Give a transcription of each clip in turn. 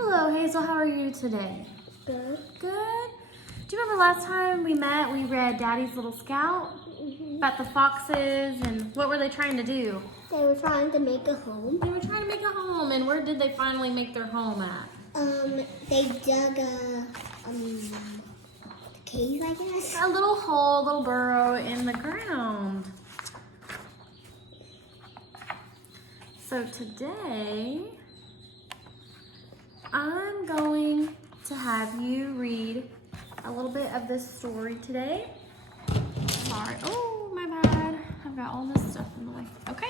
Hello, Hazel. How are you today? Good. Good. Do you remember last time we met, we read Daddy's Little Scout? About the foxes and what were they trying to do? They were trying to make a home. They were trying to make a home, and where did they finally make their home at? They dug a cave, I guess. A little hole, a little burrow in the ground. So today, I'm going to have you read a little bit of this story today. Sorry, oh my bad. I've got all this stuff in the way. Okay.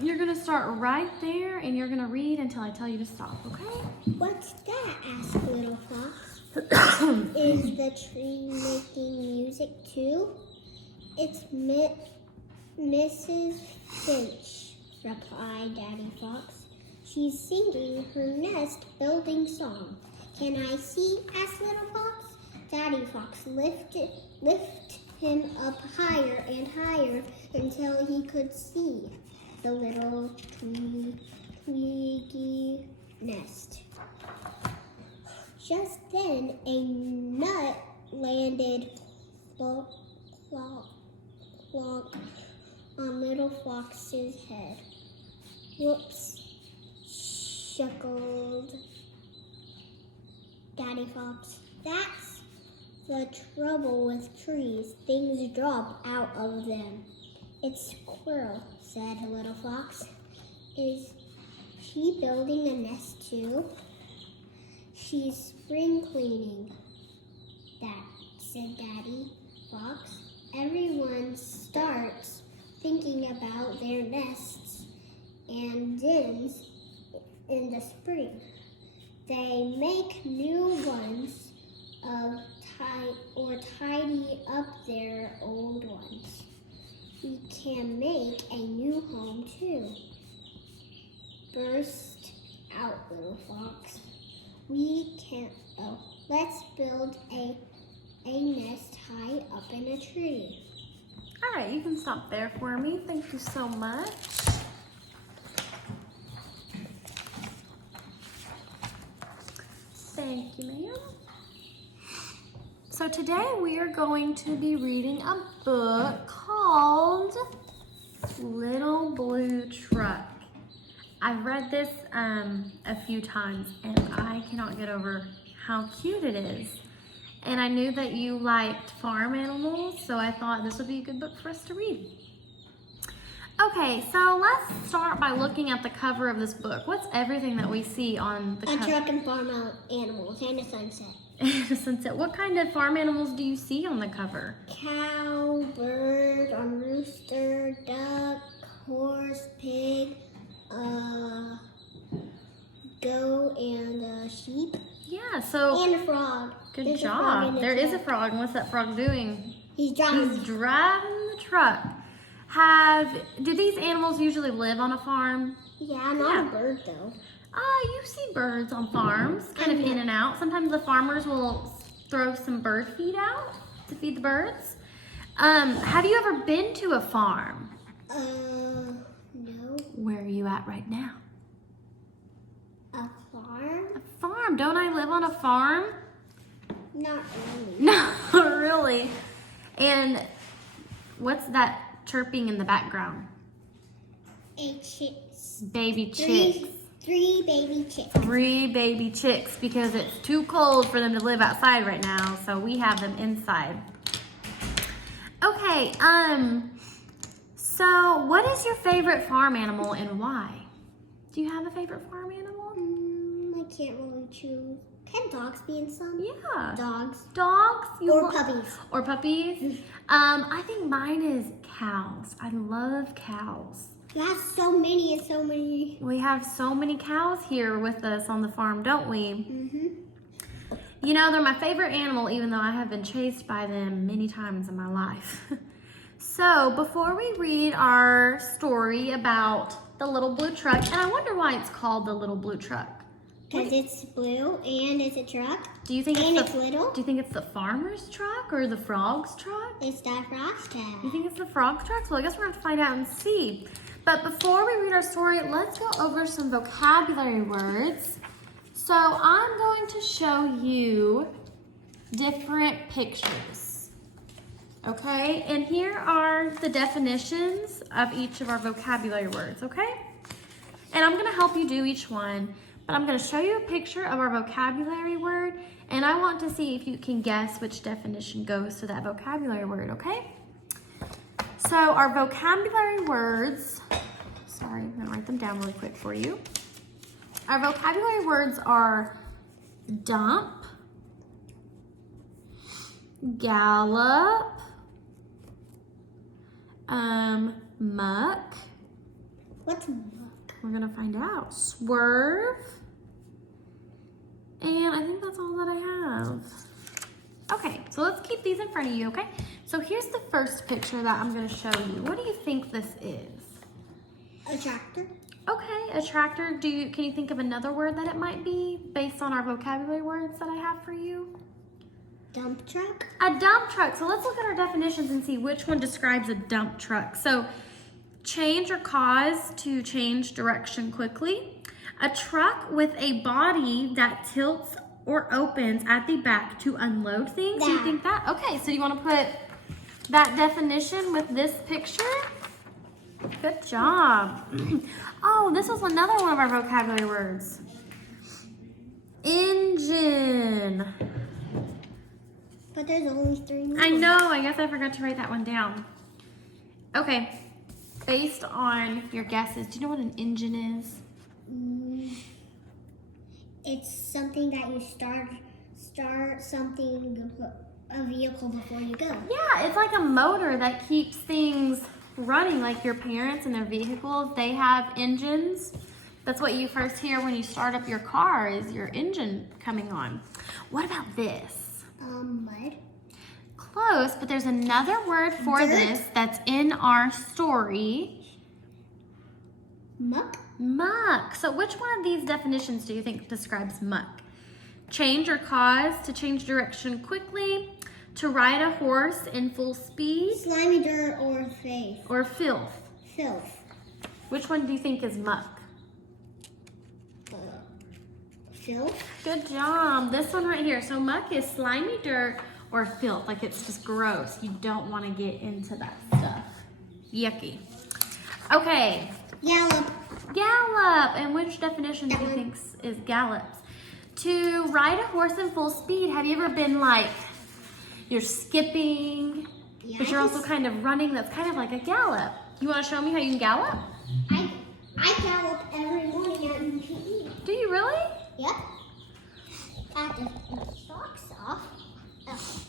You're gonna start right there and you're gonna read until I tell you to stop, okay? What's that? Asked Little Fox. Is the tree making music too? It's Mrs. Finch, replied Daddy Fox. She's singing her nest building song. Can I see? Asked Little Fox. Daddy Fox lifted him up higher and higher until he could see the little twiggy nest. Just then, a nut landed plonk on Little Fox's head. Whoops, chuckled Daddy Fox. That's the trouble with trees. Things drop out of them. It's Squirrel, said Little Fox. Is she building a nest too? She's spring cleaning, said Daddy Fox. Everyone starts thinking about their nests and dens in the spring. They make new ones or tidy up their old ones. We can make a new home too, burst out Little Fox. Let's build a nest high up in a tree. All right, you can stop there for me. Thank you so much. Thank you, ma'am. So today we are going to be reading a book called Little Blue Truck. I've read this a few times and I cannot get over how cute it is. And I knew that you liked farm animals, so I thought this would be a good book for us to read. Okay, so let's start by looking at the cover of this book. What's everything that we see on the cover? A truck and farm animals and a sunset. A sunset. What kind of farm animals do you see on the cover? Cow, bird, rooster, duck, horse, pig, goat, and sheep. Yeah, so... And a frog. Good There's job. There is a frog. And what's that frog doing? He's driving. He's driving the truck. Do these animals usually live on a farm? Yeah, not a bird though. You see birds on farms, kind of in and out. Sometimes the farmers will throw some bird feed out to feed the birds. Have you ever been to a farm? No. Where are you at right now? A farm? A farm. Don't I live on a farm? Not really. No, really. And what's that chirping in the background? Baby chicks. Three baby chicks. 3 baby chicks because it's too cold for them to live outside right now, so we have them inside. Okay, so what is your favorite farm animal and why? Do you have a favorite farm animal? I can't really choose. Can dogs be in some? Yeah. Dogs. Dogs? Or puppies. Or puppies? I think mine is cows. I love cows. You have so many and so many. We have so many cows here with us on the farm, don't we? Mm-hmm. You know, they're my favorite animal, even though I have been chased by them many times in my life. So, before we read our story about the little blue truck, and I wonder why it's called the little blue truck. Because it's blue and it's a truck. Do you think it's little? Do you think it's the farmer's truck or the frog's truck? It's the frog's truck. You think it's the frog's truck? Well, I guess we're going to find out and see. But before we read our story, let's go over some vocabulary words So I'm going to show you different pictures. Okay, and here are the definitions of each of our vocabulary words, okay? And I'm gonna help you do each one, but I'm gonna show you a picture of our vocabulary word, and I want to see if you can guess which definition goes to that vocabulary word, okay? So our vocabulary words, sorry, I'm gonna write them down really quick for you. Our vocabulary words are dump, gallop, muck. What's muck? We're gonna find out. Swerve. And I think that's all that I have. Okay, so let's keep these in front of you, okay? So here's the first picture that I'm gonna show you. What do you think this is? A tractor. Okay, a tractor. Can you think of another word that it might be based on our vocabulary words that I have for you? Dump truck. A dump truck. So let's look at our definitions and see which one describes a dump truck. So change or cause to change direction quickly. A truck with a body that tilts or opens at the back to unload things. Do you think that? Okay, so you want to put that definition with this picture? Good job. Oh, this was another one of our vocabulary words. Engine. But there's only 3 more. I know, I guess I forgot to write that one down. Okay, based on your guesses, do you know what an engine is? It's something that you start something, a vehicle before you go. Yeah, it's like a motor that keeps things running, like your parents and their vehicles, they have engines. That's what you first hear when you start up your car is your engine coming on. What about this? Mud. Close, but there's another word for Dirt. this that's in our story. Muck. Muck. So which one of these definitions do you think describes muck? Change or cause to change direction quickly, to ride a horse in full speed, Slimy dirt or faith. or filth. Filth. Which one do you think is muck? Filth. Good job. This one right here. So muck is slimy dirt or filth. Like it's just gross. You don't want to get into that stuff. Yucky. Okay. Gallop. Gallop. And which definition do you think is gallops? To ride a horse in full speed. Have you ever been like, you're skipping, but you're also kind of running? That's kind of like a gallop. You want to show me how you can gallop? I gallop every morning at UPE. Do you really? Yep. I have to take my socks off. Oh.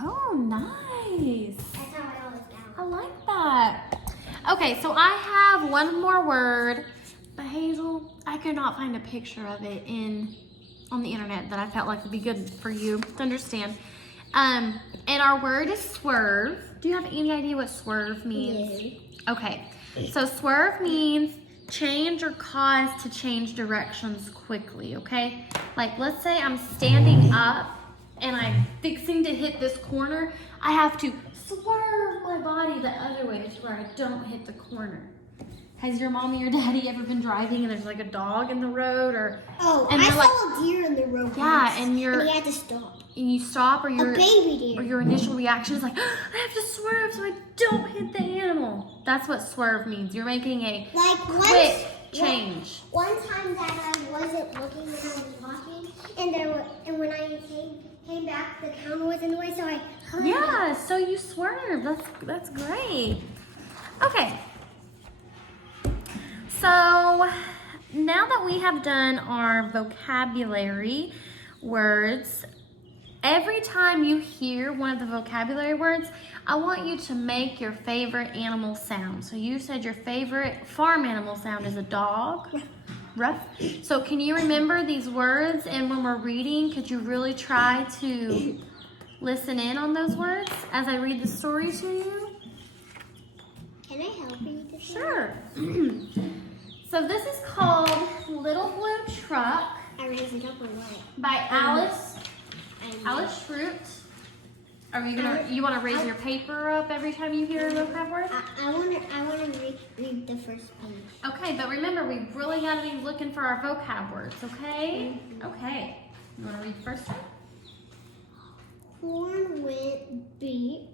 Oh, nice. That's how I always gallop. I like that. Okay, so I have one more word, but Hazel, I could not find a picture of it on the internet that I felt like would be good for you to understand. And our word is swerve. Do you have any idea what swerve means? Okay, so swerve means change or cause to change directions quickly, okay? Like let's say I'm standing up and I'm fixing to hit this corner. I have to swerve my body the other way to where I don't hit the corner. Has your mommy or daddy ever been driving and there's like a dog in the road or? Oh, and I they're saw a deer in the road. Yeah, once, and he had to stop. And you stop or A baby deer. or your initial reaction is like, I have to swerve so I don't hit the animal. That's what swerve means. You're making a quick change. One time that I wasn't looking when I was walking, and when I came back, the counter was in the way, so I hurried. Yeah, so you swerve. That's great. Okay. So now that we have done our vocabulary words, every time you hear one of the vocabulary words, I want you to make your favorite animal sound. So you said your favorite farm animal sound is a dog. Rough. So can you remember these words? And when we're reading, could you really try to listen in on those words as I read the story to you? Can I help you? Sure. So this is called Little Blue Truck I raised it up on what? by Alice Fruit. Are you want to raise your paper up every time you hear a vocab word? I wanna read the first page. Okay, but remember, we really got to be looking for our vocab words, okay? Okay. You want to read the first one? Horn went beep.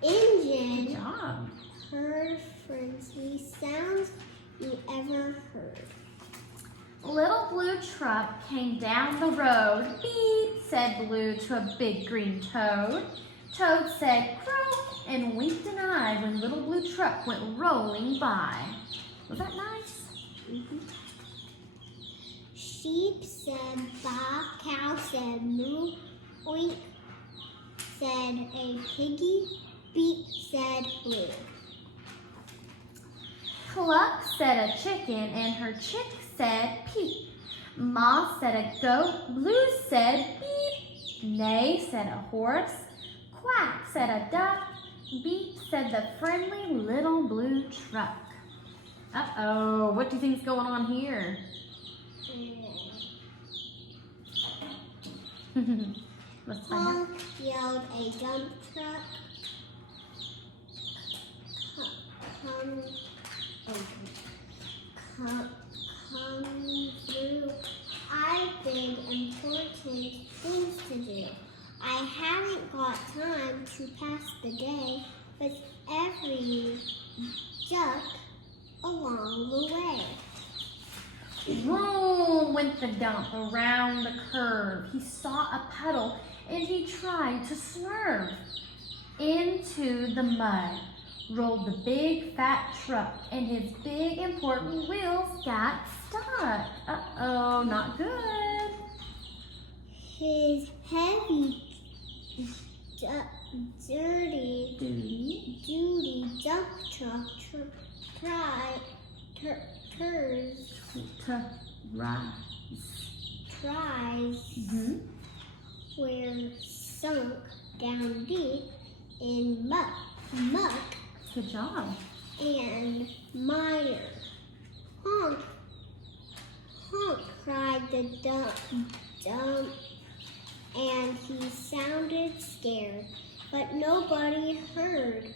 Good Engine job. heard frenzy sounds you ever heard. Little blue truck came down the road. Beep, said Blue to a big green toad. Toad said croak and winked an eye when little blue truck went rolling by. Was that nice? Sheep said baa, cow said moo, oink said a piggy, beep said blue. Cluck said a chicken and her chick said peep. Ma said a goat, Blue said beep. Neigh said a horse, quack said a duck, beep said the friendly little blue truck. Uh-oh, what do you think's going on here? Let's find out. Honk yelled a dump truck. Come through. I've been important things to do. I haven't got time to pass the day with every duck along the way. Vroom went the dump around the curve. He saw a puddle and he tried to swerve. Into the mud rolled the big fat truck and his big important wheels got stuck. Uh-oh, not good. His heavy, dirty, duty dump truck To rise. tries were sunk down deep in muck Good job. and mire. Honk, honk, cried the dump, and he sounded scared, but nobody heard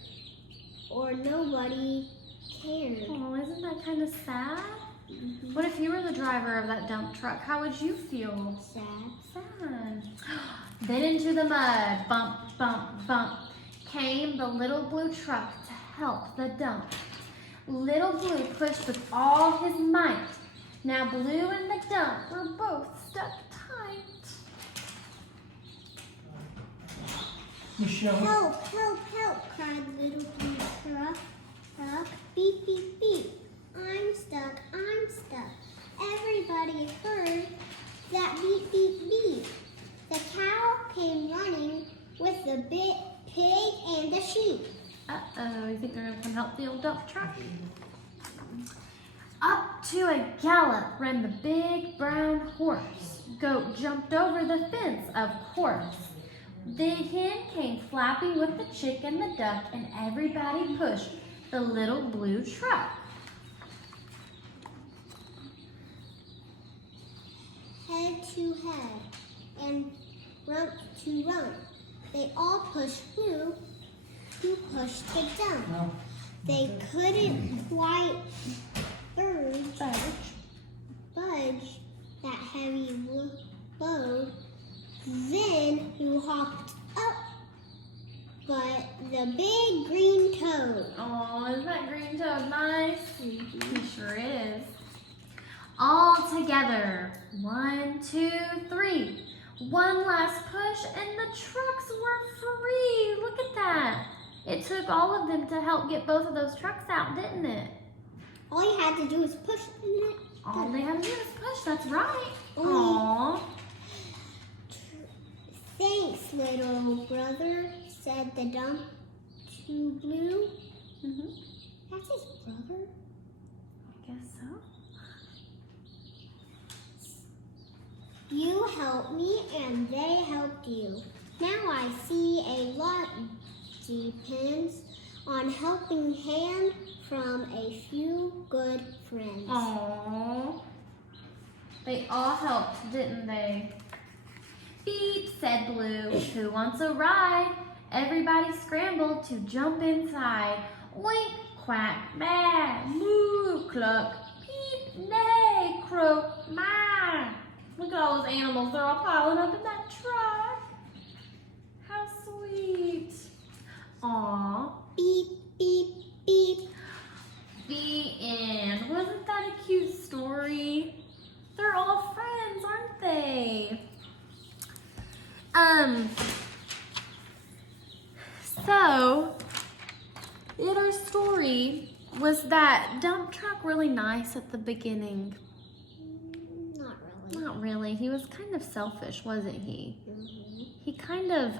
or nobody cared. Oh, isn't that kind of sad? What if you were the driver of that dump truck? How would you feel? Sad. Sad. Then into the mud, bump, bump, bump, came the little blue truck to help the dump. Little Blue pushed with all his might. Now Blue and the dump were both stuck tight. Michelle, Help, help, help, cried little blue truck. Beep, beep, beep. I'm stuck, I'm stuck. Everybody heard that beep, beep, beep. The cow came running with the big pig and the sheep. Uh-oh, you think they're gonna come help the old dump truck? Up to a gallop ran the big brown horse. Goat jumped over the fence, of course. The hen came flapping with the chick and the duck, and everybody pushed the little blue truck. Head to head and rump to rump. They all pushed Blue, who pushed the dump. They couldn't quite budge that heavy load. Then who hopped up but the big green toad. Oh, isn't that green toad nice? He sure is. All together. 1, 2, 3. One last push and the trucks were free. Look at that. It took all of them to help get both of those trucks out, didn't it? All you had to do was push, isn't it? All they had to do was push, that's right. Only- Aww. Thanks, little brother, said the dump to Blue. That's his brother? I guess so. You helped me and they helped you. Now I see a lot depends on helping hand from a few good friends. Aww. They all helped, didn't they? Beep, said Blue. Who wants a ride? Everybody scrambled to jump inside. Oink, quack, baa, moo, cluck, peep, neigh, croak, maa. Look at all those animals. They're all piling up in that truck. How sweet. Aw. Beep, beep, beep. The end. Wasn't that a cute story? They're all friends, aren't they? So, in our story, was that dump truck really nice at the beginning? Not really. Not really. He was kind of selfish, wasn't he? Mm-hmm. He kind of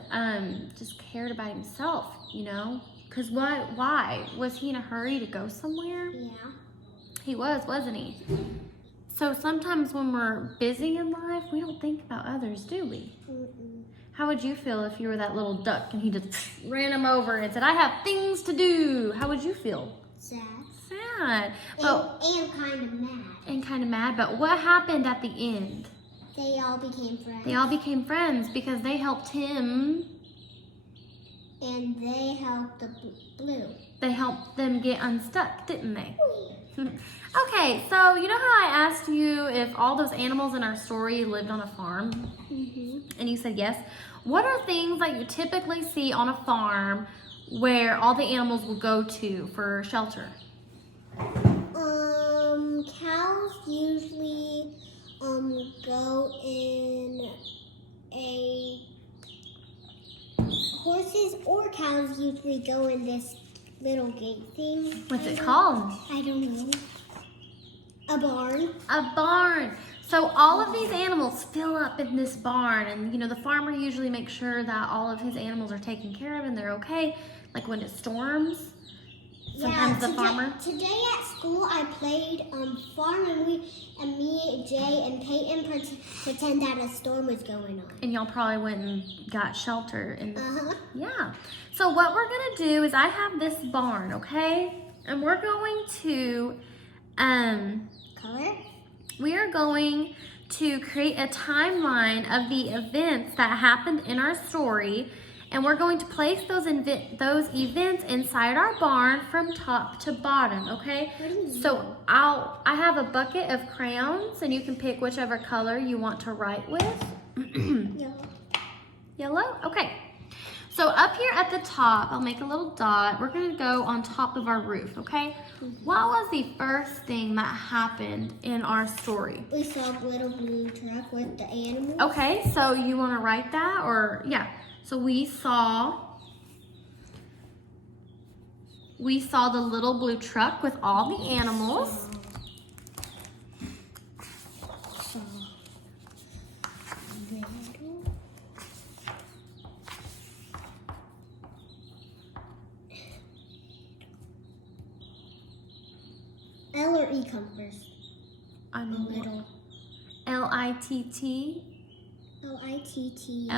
just cared about himself, you know? Because why? Was he in a hurry to go somewhere? Yeah. He was, wasn't he? So sometimes when we're busy in life, we don't think about others, do we? Mm-mm. How would you feel if you were that little duck and he just ran him over and said, I have things to do? How would you feel? Sad. Sad. But, And kind of mad. and kind of mad. But what happened at the end? They all became friends. They all became friends because they helped him. And they helped the blue. They helped them get unstuck, didn't they? Okay, so you know how I asked you if all those animals in our story lived on a farm? Mm-hmm. And you said yes. What are things that you typically see on a farm where all the animals will go to for shelter? Cows usually go in a horses or cows usually go in this little gate thing. What's it called? I don't know. A barn. A barn. So all of these animals fill up in this barn, and you know the farmer usually makes sure that all of his animals are taken care of and they're okay. Like when it storms, sometimes the farmer. Today at school I played farm and me, Jay, and Peyton pretend that a storm was going on. And y'all probably went and got shelter in the. Uh-huh. Yeah. So what we're gonna do is I have this barn, okay, and we're going to Color? we are going to create a timeline of the events that happened in our story, and we're going to place those events inside our barn from top to bottom, okay? What do you mean? So I have a bucket of crayons, and you can pick whichever color you want to write with. Yellow. Yellow? Okay. So up here at the top, I'll make a little dot. We're gonna go on top of our roof, okay? What was the first thing that happened in our story? We saw a little blue truck with the animals. Okay, so you wanna write that or, yeah. So we saw the little blue truck with all the animals. So, little. L or E come first? Little. L-I-T-T-L-E. L-I-T-T.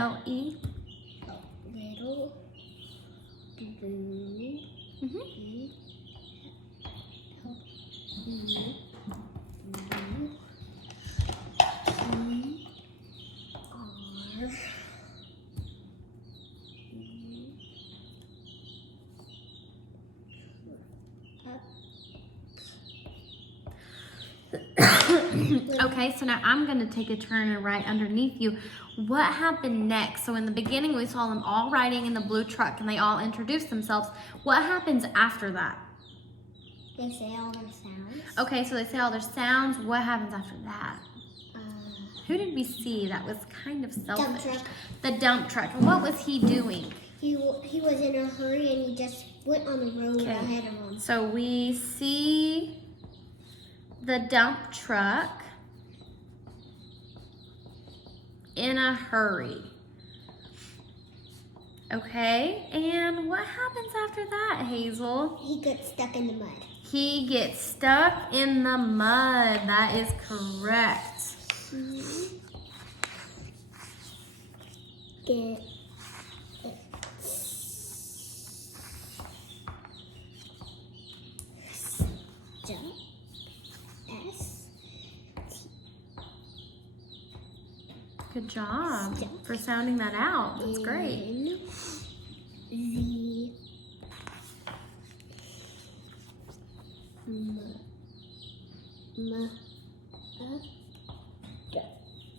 Little. Blue. Mhm. E. L. E. Blue. T. R. E. Up. Okay, so now I'm gonna take a turn and write underneath you. What happened next? So in the beginning, we saw them all riding in the blue truck and they all introduced themselves. What happens after that? They say all their sounds. Okay, so they say all their sounds. What happens after that? Who did we see that was kind of selfish? Dump truck. The dump truck. And what was he doing? He was in a hurry and he just went on the road Okay. ahead of him. So we see the dump truck in a hurry. Okay, and what happens after that, Hazel? He got stuck in the mud. He gets stuck in the mud. That is correct. Get jump. S. Good job for sounding that out. That's great.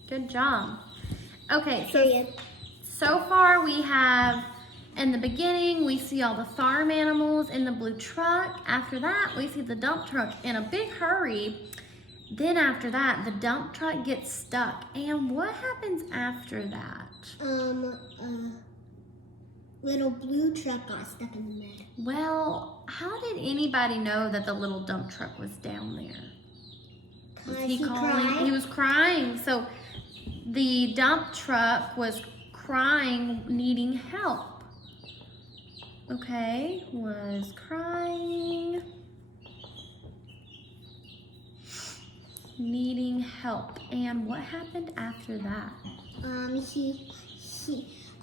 Good job. Okay, Period. so far we have, in the beginning, we see all the farm animals in the blue truck. After that, we see the dump truck in a big hurry. Then after that, the dump truck gets stuck. And what happens after that? Little blue truck got stuck in the mud. Well, how did anybody know that the little dump truck was down there? Was he calling? cried. He was crying. So the dump truck was crying, needing help. Okay, was crying, needing help. And what happened after that?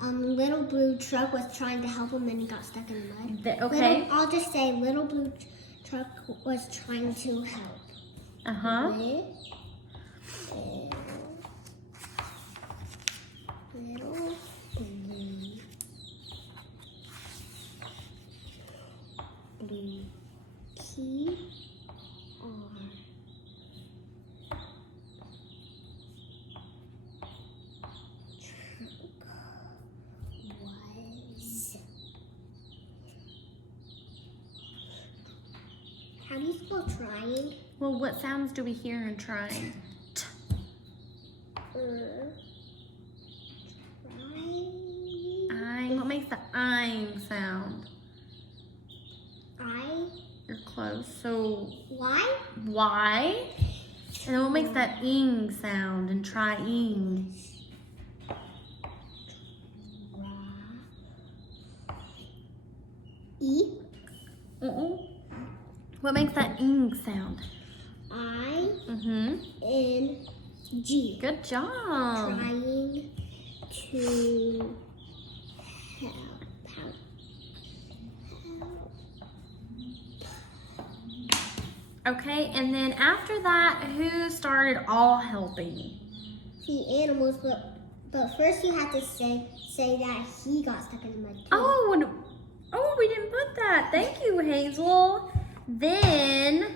Little blue truck was trying to help him and he got stuck in the mud. Okay. I'll just say little blue truck was trying to help. Uh-huh. Little blue How do you spell trying? Well, what sounds do we hear in trying? Trying. What makes the "ing" sound? You're close. So Why? Y. And then what makes that "ing" sound in trying? E. What makes that "ing" sound? I-N-G. Good job. Trying to help. Okay, and then after that, who started all helping? The animals, but first you have to say that he got stuck in the mud too. Oh, we didn't put that. Thank you, Hazel. Then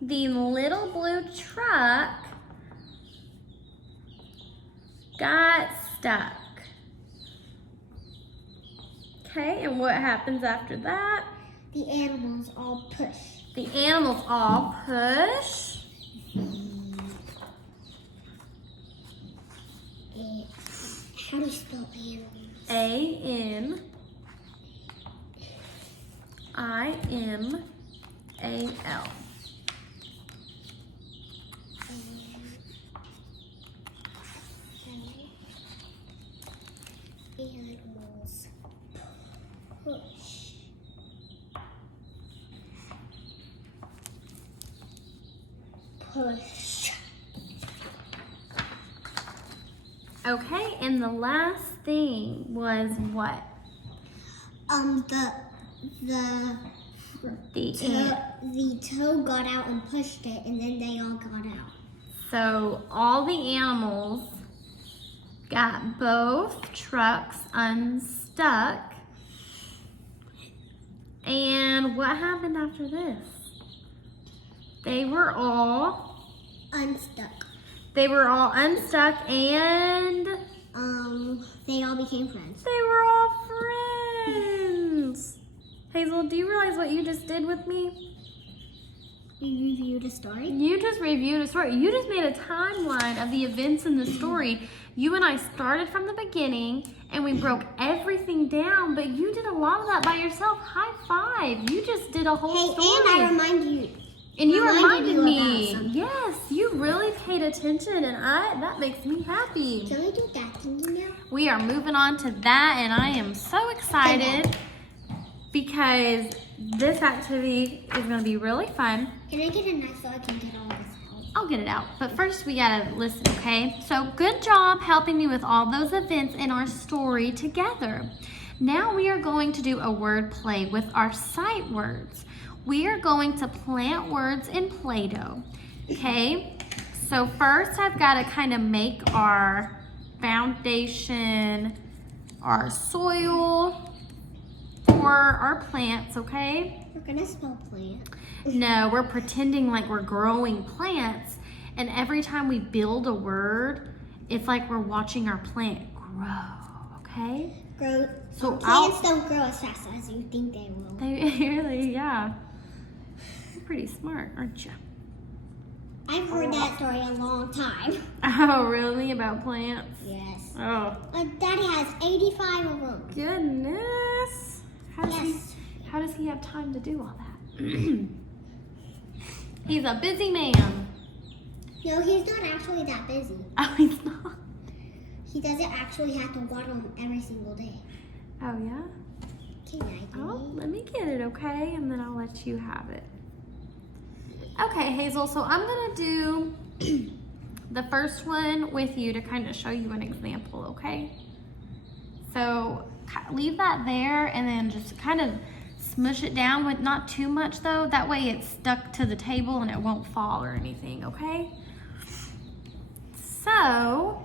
the little blue truck got stuck. Okay, and what happens after that? The animals all push. The animals all push. How do you spell animals? A-N-I-M-A-L. Animals push. Push. Okay, and the last thing was what? The toe got out and pushed it, and then they all got out. So all the animals got both trucks unstuck. And what happened after this? They were all Unstuck. and They all became friends. they were all friends. Hazel, do you realize what you just did with me? We reviewed a story. You just reviewed a story. You just made a timeline of the events in the story. You and I started from the beginning and we broke everything down, but you did a lot of that by yourself. High five. You just did a whole story. And I remind you. And you reminded reminded you me. about something. Yes, you really paid attention and that makes me happy. Can we do that thing now? We are moving on to that and I am so excited because this activity is going to be really fun. Can I get a knife so I can get all this out? I'll get it out, but first we gotta listen, okay? So good job helping me with all those events in our story together. Now we are going to do a word play with our sight words. We are going to plant words in Play-Doh, okay? So first I've gotta kind of make our foundation, our soil, for our plants, okay? We're gonna spell plant. No, we're pretending like we're growing plants, and every time we build a word, it's like we're watching our plant grow, okay? Grow. So Plants don't grow as fast as you think they will. They really, yeah. You're pretty smart, aren't you? I've heard that story a long time. Oh, really? About plants? Yes. Oh, My daddy has 85 of them. goodness. Yes. How does he have time to do all that? He's a busy man. No, he's not actually that busy. Oh, he's not. He doesn't actually have to water them every single day. Oh, yeah? Can I do Oh, it? let me get it, okay? And then I'll let you have it. Okay, Hazel, so I'm gonna do the first one with you to kind of show you an example, okay? So leave that there and then just kind of smush it down with not too much though. That way it's stuck to the table and it won't fall or anything, okay? So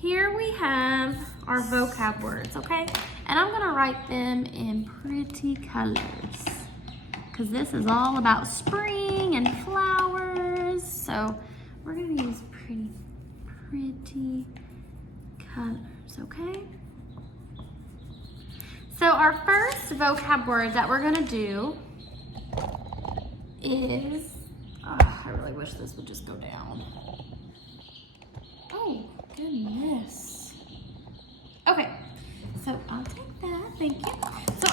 here we have our vocab words, okay? And I'm gonna write them in pretty colors because this is all about spring and flowers. So we're gonna use pretty colors, okay? So our first vocab word that we're gonna do is, I really wish this would just go down. Oh, goodness. Okay, so I'll take that, thank you. So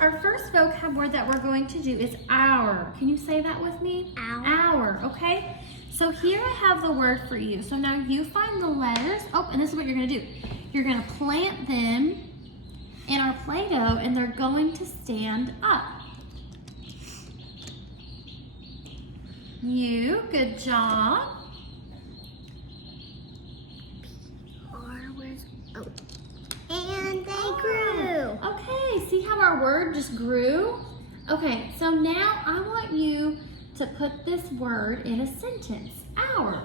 our first vocab word that we're going to do is hour. Can you say that with me? Hour. Hour, okay? So here I have the word for you. So now you find the letters. Oh, and this is what you're gonna do. You're gonna plant them in our Play-Doh and they're going to stand up. You, good job. And they grew. Okay, see how our word just grew? Okay, so now I want you to put this word in a sentence. Hour.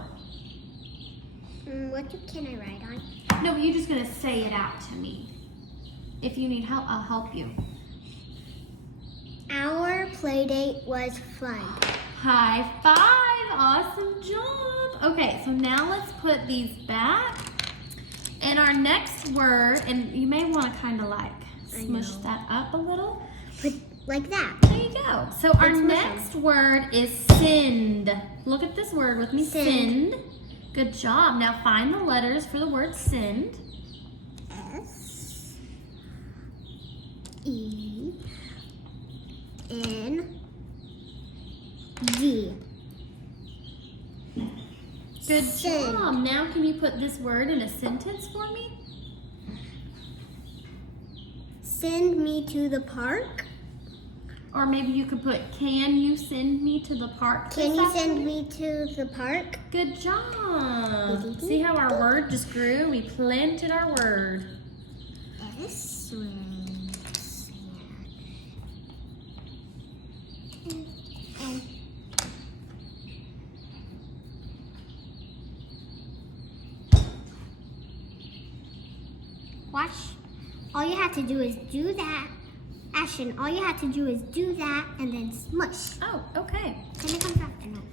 What can I write on? No, but you're just gonna say it out to me. If you need help, I'll help you. Our play date was fun. High five, awesome job. Okay, so now let's put these back. And our next word, and you may want to kind of like smush that up a little. Put like that. There you go. So our Let's next word is send. Look at this word with me, Send. send. Good job. Now find the letters for the word send. S E N D. Good Send. job. Now can you put this word in a sentence for me? Send me to the park. Or maybe you could put, can you send me to the park? Can this you send afternoon?" me to the park? Good job. See how our word just grew? We planted our word. S. And watch. All you have to do is do that. Ashton, all you have to do is do that and then smush. Oh, okay. Then it comes back to normal.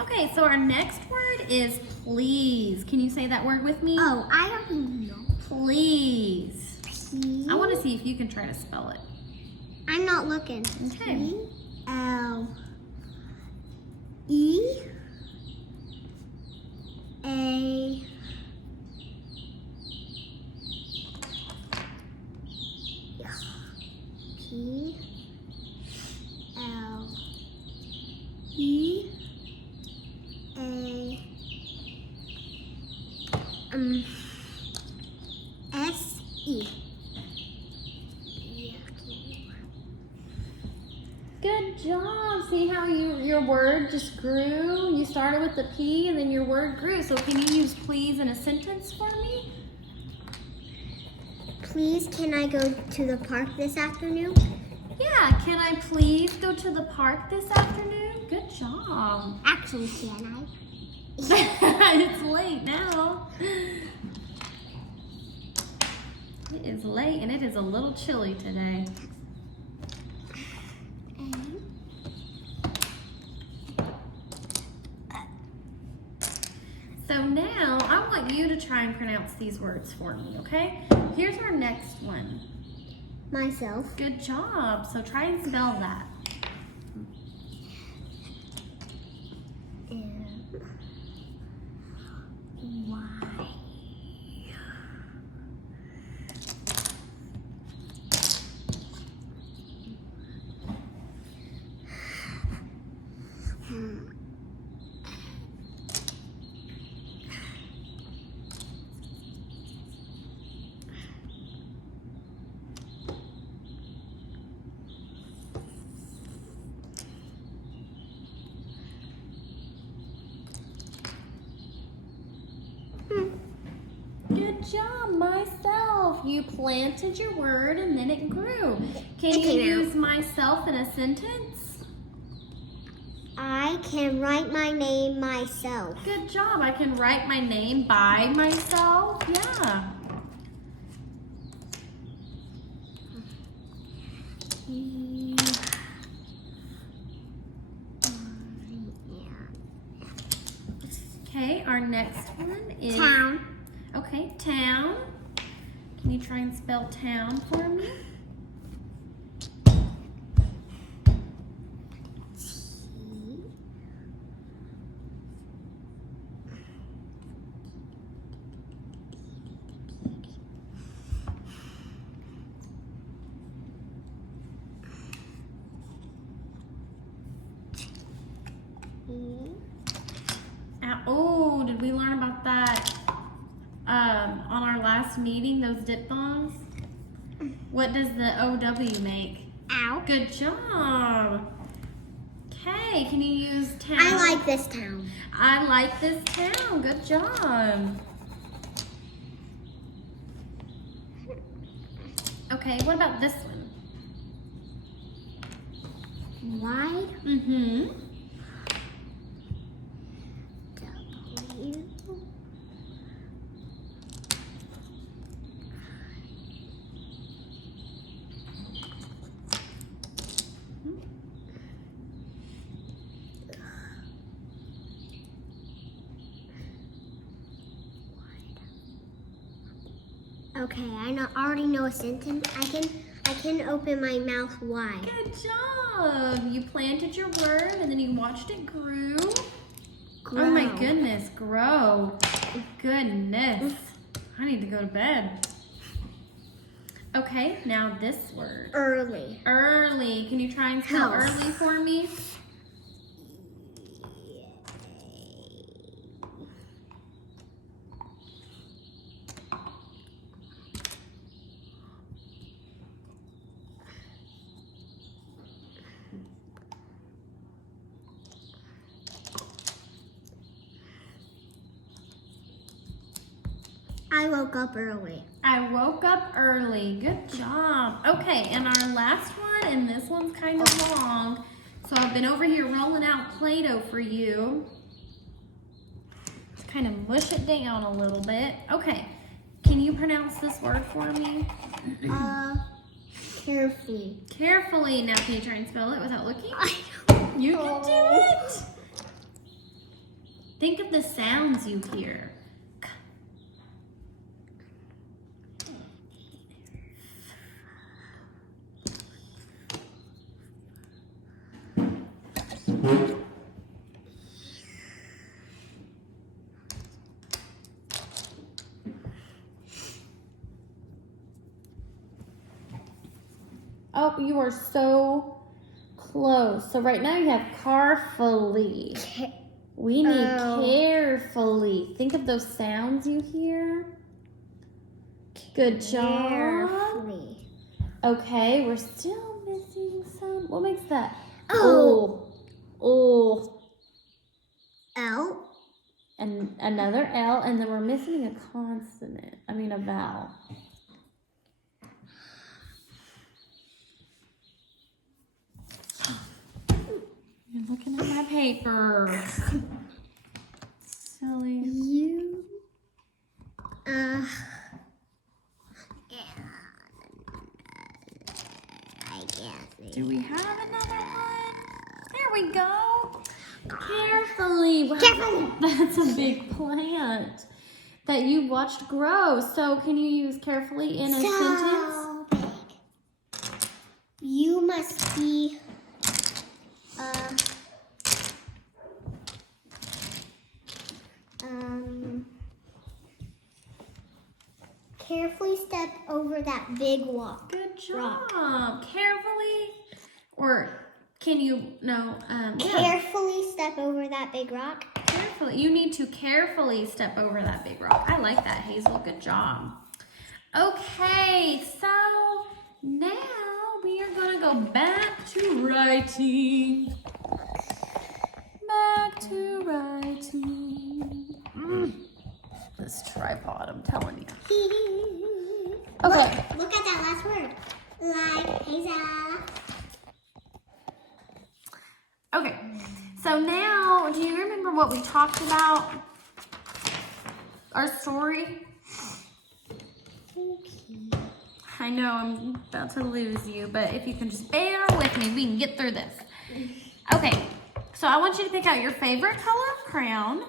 Okay, so our next word is please. Can you say that word with me? Oh, I don't know. Please. P. I want to see if you can try to spell it. I'm not looking. Okay. P L E A P L E A S E. Good job. See how your word just grew? You started with the P and then your word grew. So can you use please in a sentence for me? Please, can I go to the park this afternoon? Yeah, can I please go to the park this afternoon? Good job. Actually, can I? It's late now. It is late and it is a little chilly today. So now I want you to try and pronounce these words for me, okay? Here's our next one. Myself. Good job. So try and spell that. Y. Good job, myself. You planted your word and then it grew. Can you Okay, now. use myself in a sentence? I can write my name myself. Good job. I can write my name by myself. Yeah. Okay, our next one is Town. Okay, town. Can you try and spell town for me? Oh, did we learn about that on our last meeting, those diphthongs? What does the OW make? Ow. Good job. Okay, can you use town? I like this town. I like this town. Good job. Okay, what about this one? Wide. Mm-hmm. W. Okay, already know a sentence. I can open my mouth wide. Good job. You planted your word and then you watched it grow. Grow. Oh my goodness, grow. Goodness. I need to go to bed. Okay, now this word. Early. Early. Can you try and spell House. early for me? I woke up early. I woke up early. Good job. Okay, and our last one, and this one's kind of long. So I've been over here rolling out Play-Doh for you. Just kind of mush it down a little bit. Okay, can you pronounce this word for me? Carefully. Carefully. Now can you try and spell it without looking? I You can do it. Think of the sounds you hear. Oh, you are so close. So right now you have carefully. We need carefully. Think of those sounds you hear. Good job. Carefully. Okay, we're still missing some. What makes that? Oh. Oh. L. And another L, and then we're missing a consonant. I mean a vowel. You're looking at my paper. Silly. U. Yeah. guess. Do we have another one? There we go. Carefully. Wow, Carefully. That's a big plant that you watched grow. So can you use carefully in a sentence? So big. You must be carefully step over that big rock. Good job. Rock. Carefully. Or can you, no, yeah. Carefully step over that big rock. Carefully. You need to carefully step over that big rock. I like that, Hazel. Good job. Okay, so now we are going to go back to writing. Back to writing. This tripod, I'm telling you. Okay. Look at that last word. Like Hazel. Okay, so now, do you remember what we talked about? Our story? I know I'm about to lose you, but if you can just bear with me, we can get through this. Okay, so I want you to pick out your favorite color of crayon.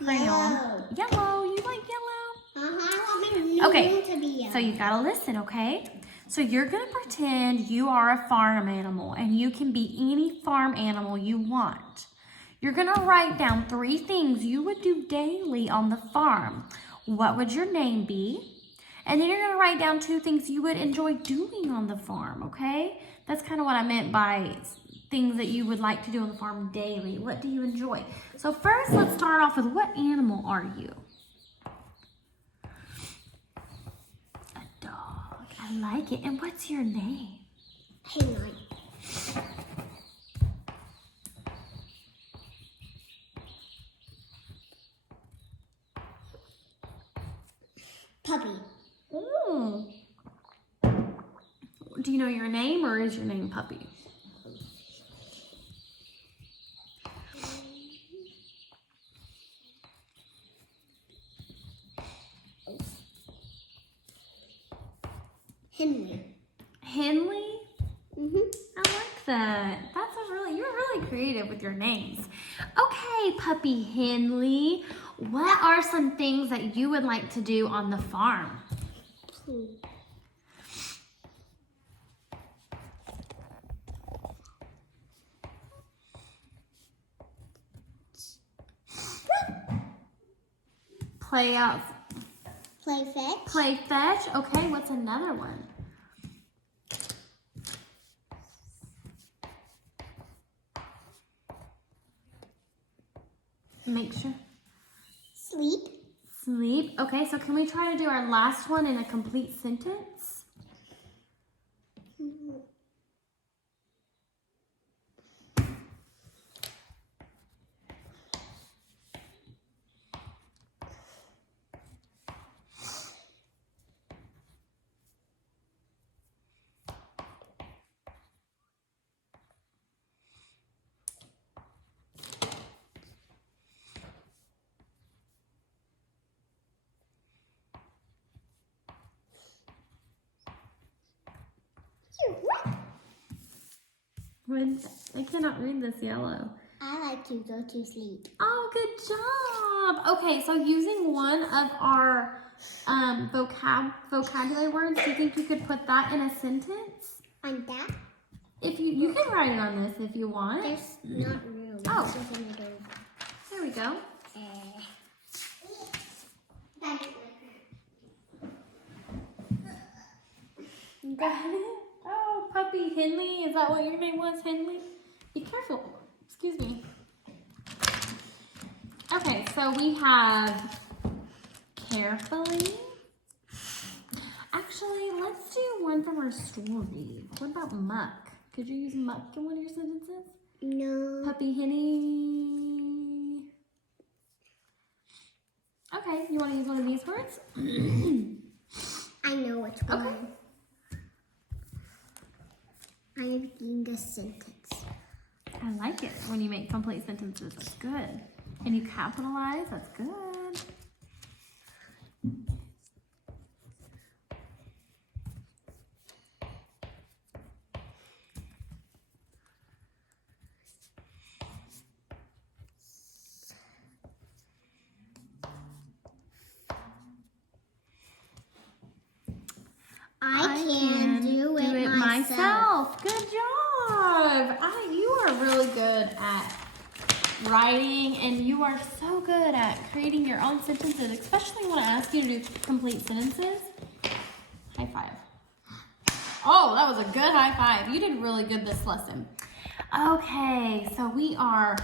Yellow. Yellow, you like yellow? I want my new Okay, room to be yellow. so you gotta listen, okay? So you're gonna pretend you are a farm animal and you can be any farm animal you want. You're gonna write down 3 things you would do daily on the farm. What would your name be? And then you're gonna write down 2 things you would enjoy doing on the farm, okay? That's kind of what I meant by things that you would like to do on the farm daily. What do you enjoy? So first, let's start off with, what animal are you? A dog. I like it. And what's your name? Hang on. Puppy. Ooh. Do you know your name, or is your name Puppy? Henry. Henley? Mm-hmm. I like that. You're really creative with your names. Okay, Puppy Henley, what are some things that you would like to do on the farm? Play out. Play fetch. Play fetch. Okay, what's another one? Make sure. Sleep. Sleep. Okay, so can we try to do our last one in a complete sentence? I cannot read this yellow. I like to go to sleep. Oh, good job. Okay, so using one of our vocabulary words, do you think you could put that in a sentence? On that? If you can write it on this if you want. There's not room. Oh. It's just in the door. There we go. Got it? Oh, Puppy Henley. Is that what your name was, Henley? Be careful. Excuse me. Okay, so we have carefully. Actually, let's do one from our story. What about muck? Could you use muck in one of your sentences? No. Puppy Henny. Okay, you want to use one of these words? I know which one. Okay. I'm making a sentence. I like it when you make complete sentences. That's good. And you capitalize. That's good. can do it myself. Good job. You are really good at writing, and you are so good at creating your own sentences, especially when I ask you to do complete sentences. High five. Oh, that was a good high five. You did really good this lesson. Okay, so we are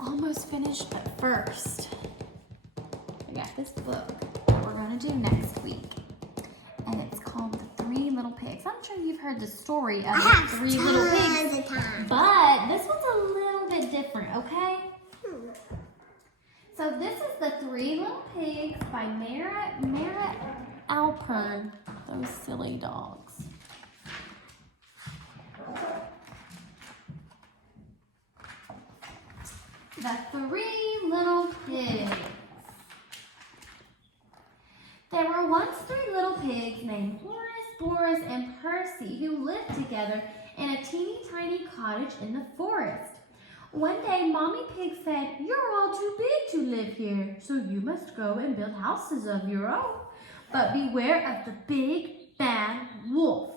almost finished, but first, I got this book that we're gonna do next week, and it's called The Three Little Pigs. I'm sure you've heard the story of the Three Little Pigs, but this one's a little bit different, okay? So this is The Three Little Pigs by Merritt Alpern. Those silly dogs. The Three Little Pigs. There were once three little pigs named Horace, Boris, and Percy who lived together in a teeny tiny cottage in the forest. One day, Mommy Pig said, "You're all too big to live here, so you must go and build houses of your own. But beware of the big, bad wolf.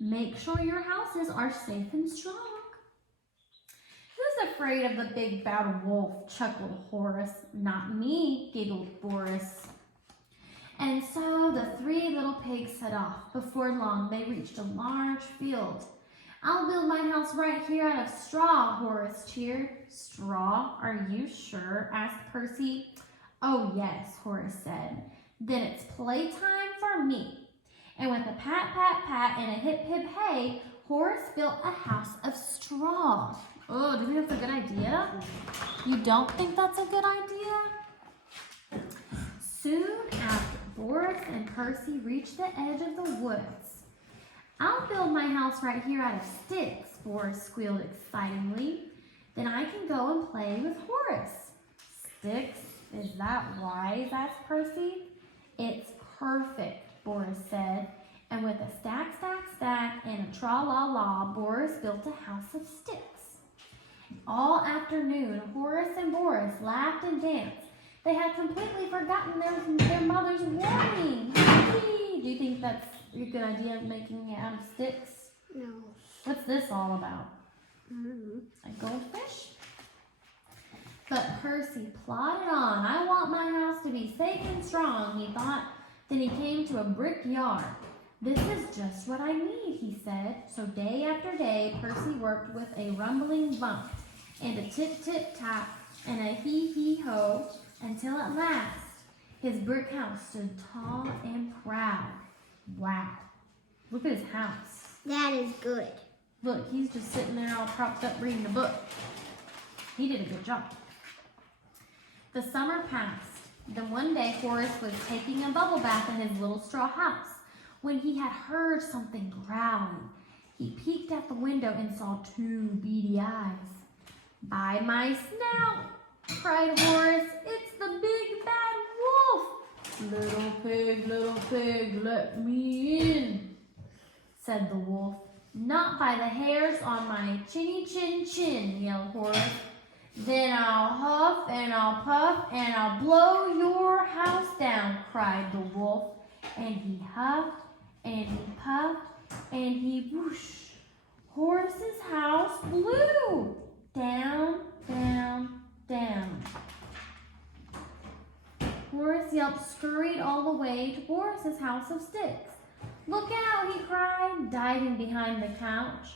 Make sure your houses are safe and strong." "Who's afraid of the big, bad wolf?" chuckled Horace. "Not me," giggled Boris. And so the three little pigs set off. Before long, they reached a large field. "I'll build my house right here out of straw," Horace cheered. "Straw? Are you sure?" asked Percy. "Oh, yes," Horace said. "Then it's playtime for me." And with a pat, pat, pat, and a hip, hip, hey, Horace built a house of straw. Oh, do you think that's a good idea? You don't think that's a good idea? Soon after, Boris and Percy reached the edge of the woods. "I'll build my house right here out of sticks," Boris squealed excitedly. "Then I can go and play with Horace." "Sticks? Is that wise?" asked Percy. "It's perfect," Boris said. And with a stack, stack, stack, and a tra-la-la, Boris built a house of sticks. All afternoon, Horace and Boris laughed and danced. They had completely forgotten their mother's warning. Do you think that's a good idea, making it out of sticks? No. What's this all about? A goldfish? But Percy plodded on. "I want my house to be safe and strong," he thought. Then he came to a brick yard. "This is just what I need," he said. So day after day, Percy worked with a rumbling bump and a tip-tip-tap and a hee-hee-ho, until at last his brick house stood tall and proud. Wow. Look at his house. That is good. Look, he's just sitting there all propped up reading a book. He did a good job. The summer passed. Then one day Horace was taking a bubble bath in his little straw house when he had heard something growling. He peeked out the window and saw two beady eyes. "By my snout," cried Horace, "it's the big bad wolf." Little pig, let me in," said the wolf. "Not by the hairs on my chinny chin chin," yelled Horace. "Then I'll huff and I'll puff and I'll blow your house down," cried the wolf. And he huffed and he puffed and he whoosh. Horace's house blew down, down, down. Horace Yelp scurried all the way to Boris's house of sticks. "Look out," he cried, diving behind the couch.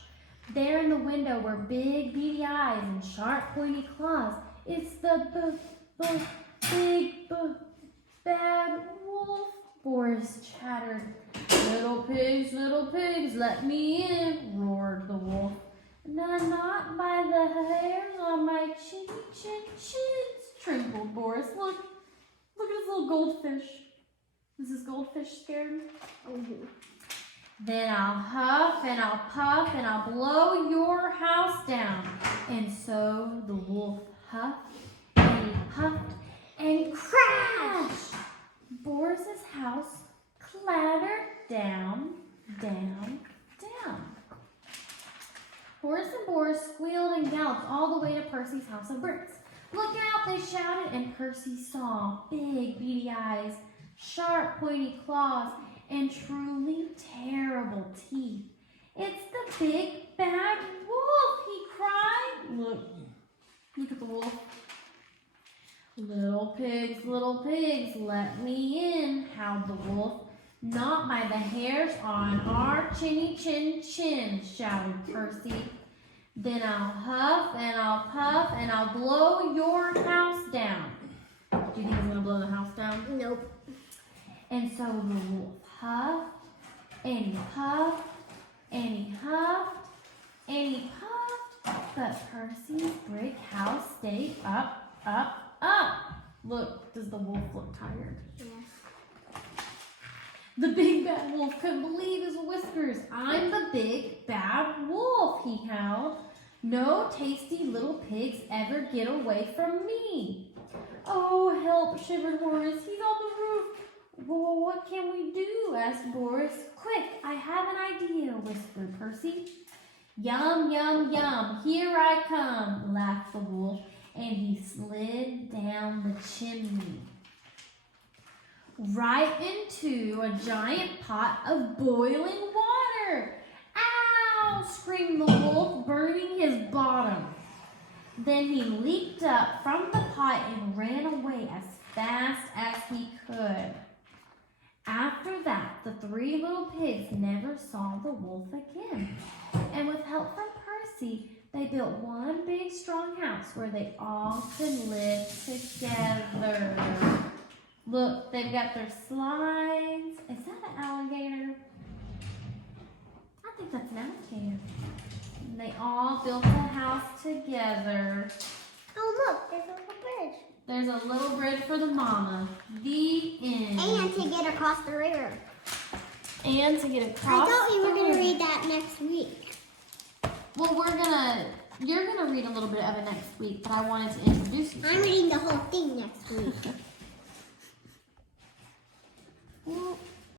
There in the window were big beady eyes and sharp pointy claws. "It's the big bad wolf," Boris chattered. Little pigs, let me in," roared the wolf. Not by the hairs on my chinny chin chins," trembled Boris. Look at this little goldfish. Is this goldfish scared? "Then I'll huff and I'll puff and I'll blow your house down." And so the wolf huffed and he puffed and crashed. Boris's house clattered down, down, down. Horace and Boris squealed and galloped all the way to Percy's house of bricks. "Look out," they shouted, and Percy saw big beady eyes, sharp pointy claws, and truly terrible teeth. It's the big bad wolf, he cried. Look at the wolf. Little pigs, let me in, howled the wolf. Not by the hairs on our chinny chin chin, shouted Percy. Then I'll huff and I'll puff and I'll blow your house down. Do you think he's gonna blow the house down? Nope. And so the wolf huffed and he puffed and he huffed and he puffed, but Percy's brick house stayed up, up, up. Look, does the wolf look tired? Yes. The big bad wolf couldn't believe his whiskers. I'm the big bad wolf, he howled. No tasty little pigs ever get away from me. Oh, help, shivered Horace. He's on the roof. Well, what can we do? Asked Boris. Quick, I have an idea, whispered Percy. Yum, yum, yum, here I come, laughed the wolf, and he slid down the chimney. Right into a giant pot of boiling water. Ow! Screamed the wolf, burning his bottom. Then he leaped up from the pot and ran away as fast as he could. After that, the three little pigs never saw the wolf again. And with help from Percy, they built one big strong house where they all could live together. Look, they've got their slides. Is that an alligator? I think that's an alligator. And they all built a house together. Oh, look, there's a little bridge. There's a little bridge for the mama. The end. And to get across the river. And to get across. I thought we were going to the- read that next week. Well, you're gonna read a little bit of it next week, but I wanted to introduce you to I'm it. reading the whole thing next week. Well,